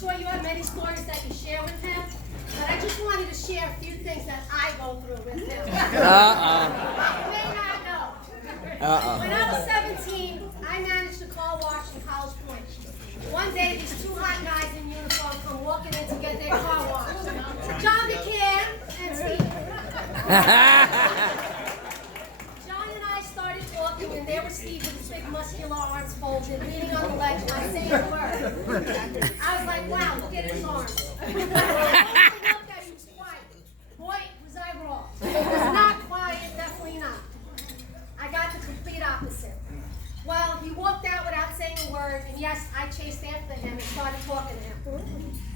sure you have many stories that you share with him, but I just wanted to share a few things that I go through with him. You may not know. When I was 17, I managed a car wash in College Point. One day, these two hot guys in uniform come walking in to get their car washed. John McCann and Steve. John and I started talking, and there was Steve with his big muscular arms folded, leaning on the ledge, not saying a word. I was like, wow, look at his arms. I looked at him, he was quiet. Boy, was I wrong. He was not quiet, definitely not. I got the complete opposite. Well, he walked out without saying a word, and yes, I chased after him and started talking to him.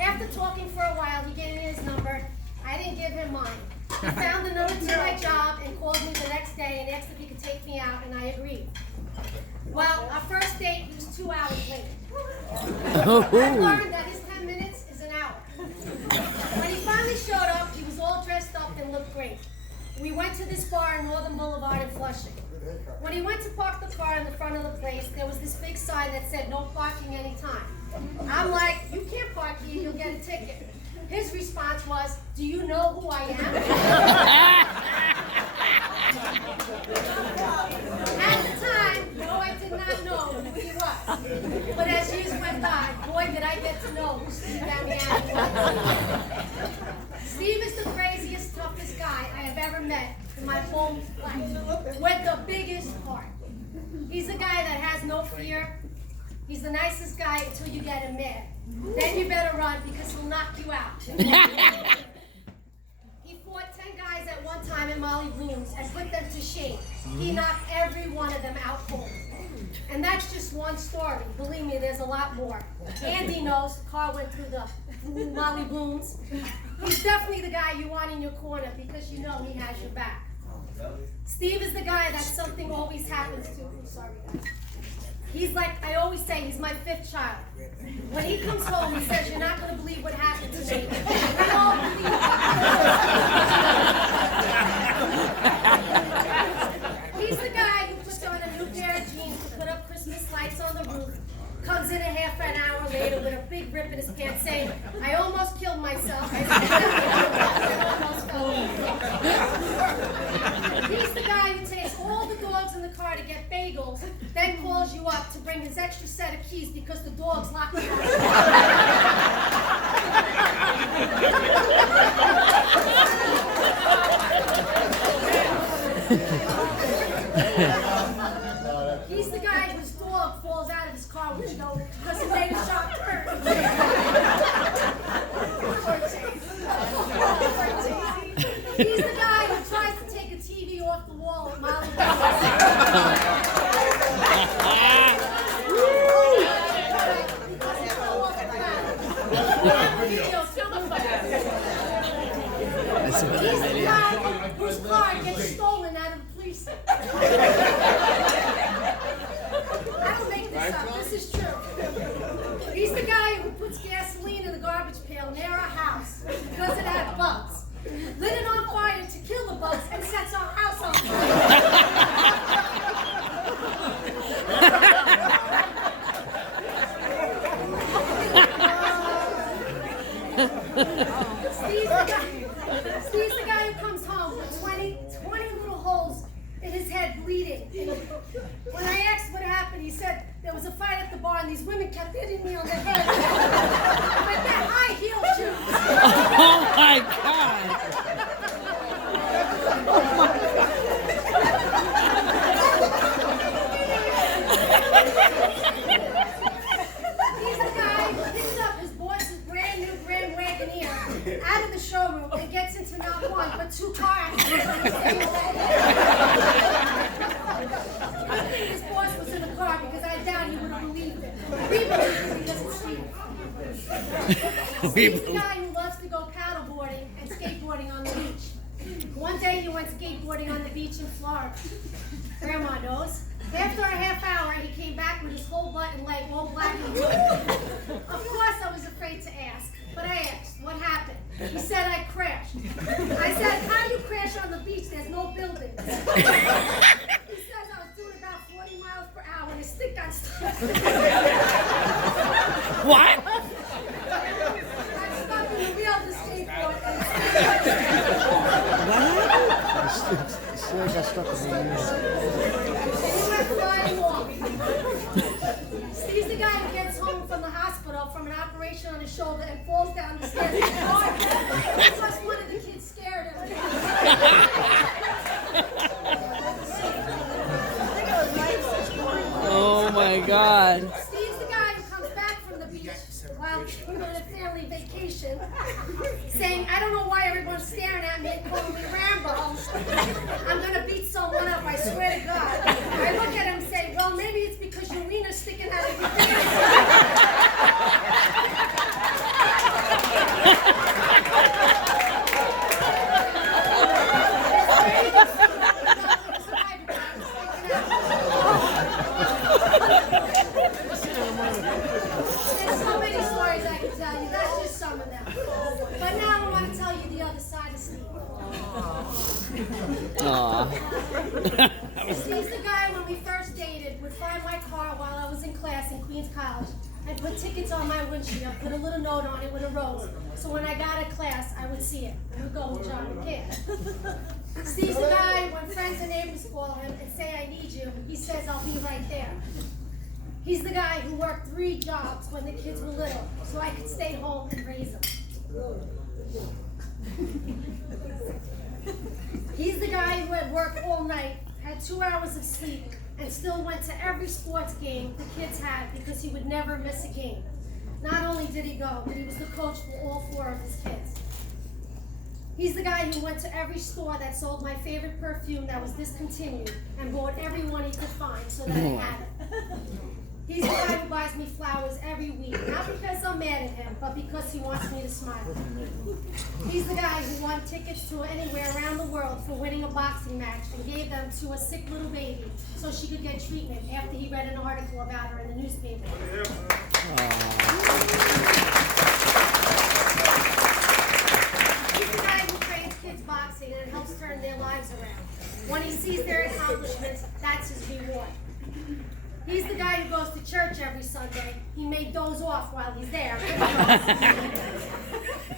After talking for a while, he gave me his number. I didn't give him mine. He found the number to my job and called me the next day and asked if he could take me out, and I agreed. Well, our first date was 2 hours late. I learned that his 10 minutes is an hour. When he finally showed up, he was all dressed up and looked great. We went to this bar on Northern Boulevard in Flushing. When he went to park the car in the front of the place, there was this big sign that said, "No parking anytime." I'm like, "You can't park here, you'll get a ticket." His response was, "Do you know who I am?" At the time, no, I did not know who he was. But as years went by, boy, did I get to know who Steve Damiani was. Steve is the craziest, toughest guy I have ever met in my whole life, with the biggest heart. He's a guy that has no fear. He's the nicest guy until you get him mad. Then you better run because he'll knock you out. He fought 10 guys at one time in Molly Bloom's and put them to shame. He knocked every one of them out cold. And that's just one story. Believe me, there's a lot more. Andy knows. The car went through the Molly Bloom's. He's definitely the guy you want in your corner because you know he has your back. Steve is the guy that something always happens to. I'm sorry, guys. He's like, I always say, he's my 5th child. When he comes home, he says, "You're not going to believe what happened to me." We all believe it. He's the guy who puts on a new pair of jeans to put up Christmas lights on the roof, comes in a half an hour later with a big rip in his pants saying, "I almost killed myself." He's the guy who takes all the dogs in the car to get bagels, then calls you up to bring his extra set of keys because the dog's locked in. He's the guy whose dog falls out of his car window because he made a sharp turn. He's the guy who tries to take a TV off the wall at Molly. He's the guy whose car gets stolen out of the police. I don't make this up. This is true. He's the guy who puts gasoline in the garbage pail near our house because it had bugs. Lit it on fire to kill the bugs and sets our house on fire. Steve's the guy who comes home with 20 little holes in his head bleeding. And when I asked what happened, he said there was a fight at the bar and these women kept hitting me on the head. Like that high heel shoes. Oh my God! He's the guy who picks up his boss's brand new Grand Wagoneer out of the showroom and gets into not one but 2 car accidents on the same day. I think his boss was in the car because I doubt he would have believed it. We believe it because it's Steve. Steve's the guy who loves to go paddleboarding and skateboarding on the beach. One day he went skateboarding on the beach in Florida. Grandma knows. After a half hour, he came back with his whole butt and leg all black and blue. Of course, I was afraid to ask, but I asked, "What happened?" He said, "I crashed." I said, "How do you crash on the beach? There's no buildings." He says, "I was doing about 40 miles per hour and his stick got stuck." What? flying off. Steve's the guy who gets home from the hospital from an operation on his shoulder and falls down the stairs in the car because one of the kids scared him. Oh my God. Steve's the guy who comes back from the beach while we're on a family vacation saying, I don't know why everyone's staring at me and calling me Rambo. I'm going to beat someone up, I swear to God. I look at him and say, well, maybe it's because your wiener's sticking out of your There's so many stories I can tell you. That's just some of them. But now I want to tell you the other side of Steve. Aw. Steve's the guy when we first dated would find my car while I was in class in Queens College and put tickets on my windshield, put a little note on it with a rose. So when I got to class, I would see it. I would go with John McCann. Steve's the guy when friends and neighbors call him and say, I need you. He says, I'll be right there. He's the guy who worked 3 jobs when the kids were little, so I could stay home and raise them. He's the guy who had worked all night, had 2 hours of sleep, and still went to every sports game the kids had because he would never miss a game. Not only did he go, but he was the coach for all 4 of his kids. He's the guy who went to every store that sold my favorite perfume that was discontinued and bought every one he could find so that I had it. He's the guy who buys me flowers every week, not because I'm mad at him, but because he wants me to smile. He's the guy who won tickets to anywhere around the world for winning a boxing match and gave them to a sick little baby so she could get treatment after he read an article about her in the newspaper. He's the guy who trains kids boxing and helps turn their lives around. When he sees their accomplishments, that's his reward. He's the guy who goes to church every Sunday. He may doze off while he's there. He's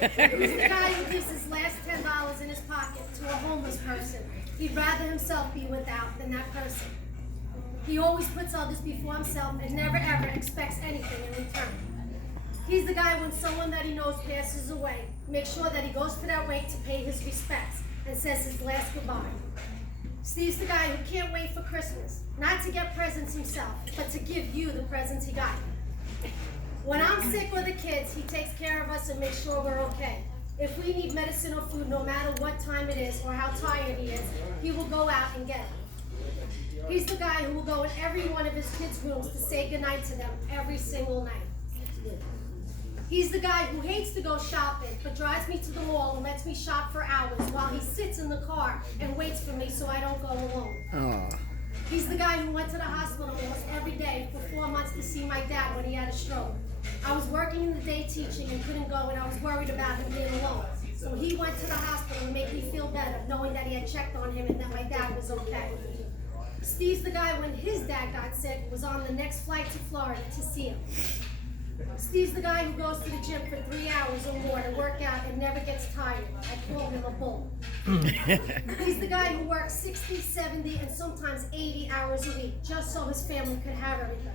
the guy who gives his last $10 in his pocket to a homeless person. He'd rather himself be without than that person. He always puts others before himself and never ever expects anything in return. He's the guy when someone that he knows passes away, makes sure that he goes to that wake to pay his respects and says his last goodbye. Steve's the guy who can't wait for Christmas, not to get presents himself, but to give you the presents he got. When I'm sick with the kids, he takes care of us and makes sure we're okay. If we need medicine or food, no matter what time it is or how tired he is, he will go out and get it. He's the guy who will go in every one of his kids' rooms to say goodnight to them every single night. He's the guy who hates to go shopping, but drives me to the mall and lets me shop for hours while he sits in the car and waits for me so I don't go alone. He's the guy who went to the hospital almost every day for 4 months to see my dad when he had a stroke. I was working in the day teaching and couldn't go, and I was worried about him being alone. So he went to the hospital to make me feel better, knowing that he had checked on him and that my dad was okay. Steve's the guy when his dad got sick, was on the next flight to Florida to see him. Steve's the guy who goes to the gym for 3 hours or more to work out and never gets tired. I call him a bull. He's the guy who works 60, 70, and sometimes 80 hours a week just so his family could have everything.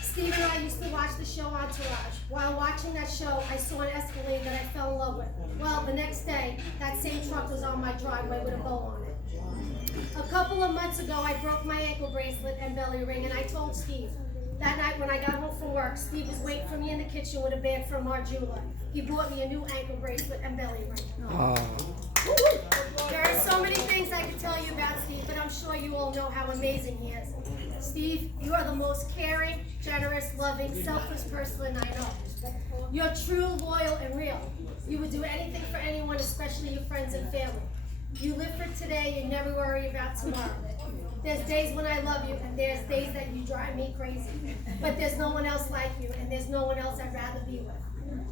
Steve and I used to watch the show Entourage. While watching that show, I saw an Escalade that I fell in love with. Well, the next day, that same truck was on my driveway with a bow on it. A couple of months ago, I broke my ankle bracelet and belly ring, and I told Steve. That night when I got home from work, Steve was waiting for me in the kitchen with a bag from our jeweler. He bought me a new ankle bracelet and belly ring. There are so many things I could tell you about Steve, but I'm sure you all know how amazing he is. Steve, you are the most caring, generous, loving, selfless person I know. You're true, loyal, and real. You would do anything for anyone, especially your friends and family. You live for today and never worry about tomorrow. There's days when I love you, and there's days that you drive me crazy. But there's no one else like you, and there's no one else I'd rather be with.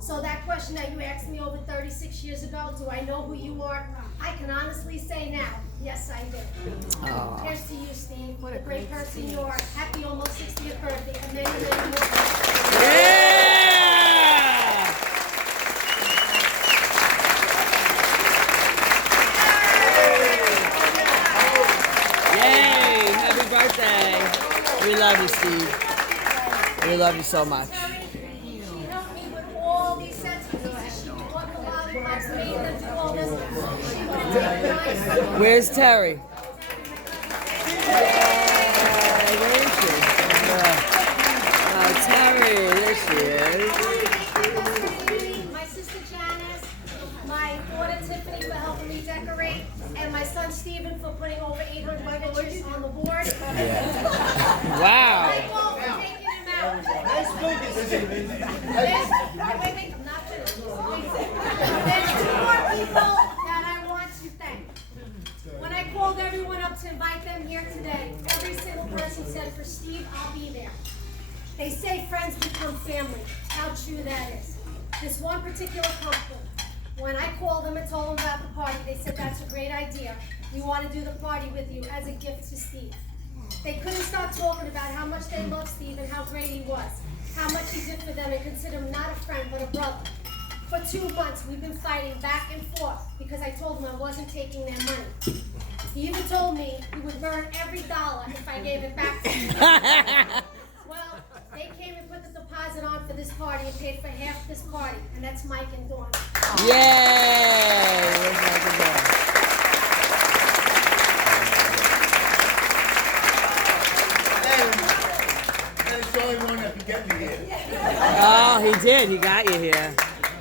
So that question that you asked me over 36 years ago, do I know who you are? I can honestly say now, yes, I do. Here's to you, Steve. What a great person you are. Happy almost 60th birthday, and many, many more. birthday. We love you, Steve. We love you so much. She helped me with all these sets of pieces. She bought the lollipops, made them do all this. She was nice. Where's Terry? Terry, there she is. My sister Janice, my daughter Tiffany for helping me decorate, and my son Stephen for putting over 800 pictures on the board. Wow. Michael for taking him out. Wait, I'm not finished. There's 2 more people that I want to thank. When I called everyone up to invite them here today, every single person said, for Steve, I'll be there. They say friends become family. How true that is. This one particular couple, when I called them and told them about the party, they said, that's a great idea. We want to do the party with you as a gift to Steve. They couldn't stop talking about how much they love Steve and how great he was, how much he did for them and consider him not a friend but a brother. For 2 months, we've been fighting back and forth because I told him I wasn't taking their money. He even told me he would burn every dollar if I gave it back to him. Well, they came and put the deposit on for this party and paid for half this party, and that's Mike and Dawn. Yay! Where's Mike and Dawn? That's the only one that can get me here. Oh, he did. He got you here.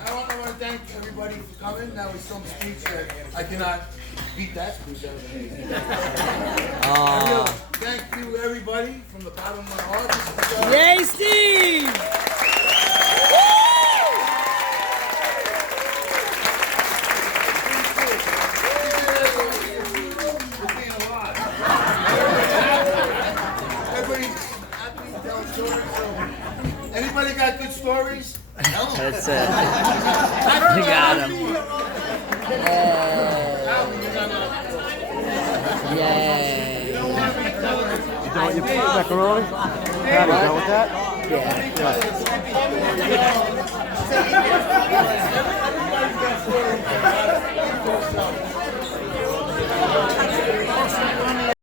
I want to thank everybody for coming. That was some speech that I cannot beat that speech. That was amazing. Oh. Thank you, everybody, from the bottom of my heart. Yay, Steve! Everybody's happy to tell stories. So, anybody got good stories? Tell them. That's it. You got him. Yay. You done with your macaroni? Yeah, you done with that? Yeah. Everybody's got stories.